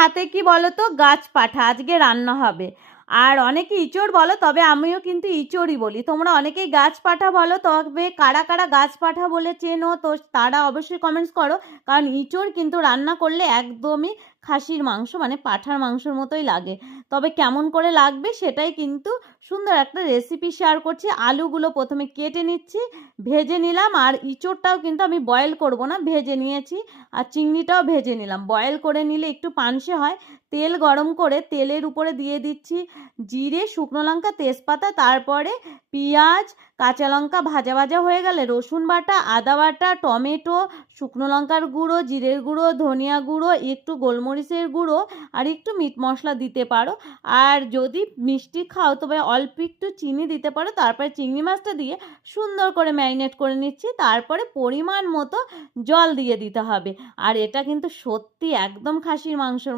হাতে কি বলো তো, গাছ পাঠা আজকে রান্না হবে। আর অনেকে ইঁচড় বলো, তবে আমিও কিন্তু ইঁচড়ই বলি। তোমরা অনেকেই গাছ পাঠা বলো, তবে কারা কারা গাছ পাঠা বলে চেনো তো তারা অবশ্যই কমেন্টস করো। কারণ ইঁচড় কিন্তু রান্না করলে একদমই খাসির মাংস মানে পাঠার মাংসর মতোই লাগে। তবে কেমন করে লাগবে সেটাই কিন্তু সুন্দর একটা রেসিপি শেয়ার করছি। আলুগুলো প্রথমে কেটে নিচ্ছি, ভেজে নিলাম। আর ইঁচড়টাও কিন্তু আমি বয়েল করব না, ভেজে নিয়েছি। আর চিংড়িটাও ভেজে নিলাম। বয়েল করে নিলে একটু পানসে হয়। তেল গরম করে তেলের উপরে দিয়ে দিচ্ছি জিরে, শুকনো লঙ্কা, তেজপাতা, তারপরে পেঁয়াজ, কাঁচা লঙ্কা ভাজা ভাজা হয়ে গেলে রসুন বাটা, আদা বাটা, টমেটো, শুকনো লঙ্কার গুঁড়ো, জিরের গুঁড়ো, ধনিয়া গুঁড়ো, একটু গোলমরিচের গুঁড়ো আর একটু মিট মশলা দিতে পারো। আর যদি মিষ্টি খাও তবে অল্প একটু চিনি দিতে পারো। তারপরে চিংড়ি মাছটা দিয়ে সুন্দর করে ম্যারিনেট করে নিচ্ছি। তারপরে পরিমাণ মতো জল দিয়ে দিতে হবে। আর এটা কিন্তু সত্যি একদম খাসির মাংসর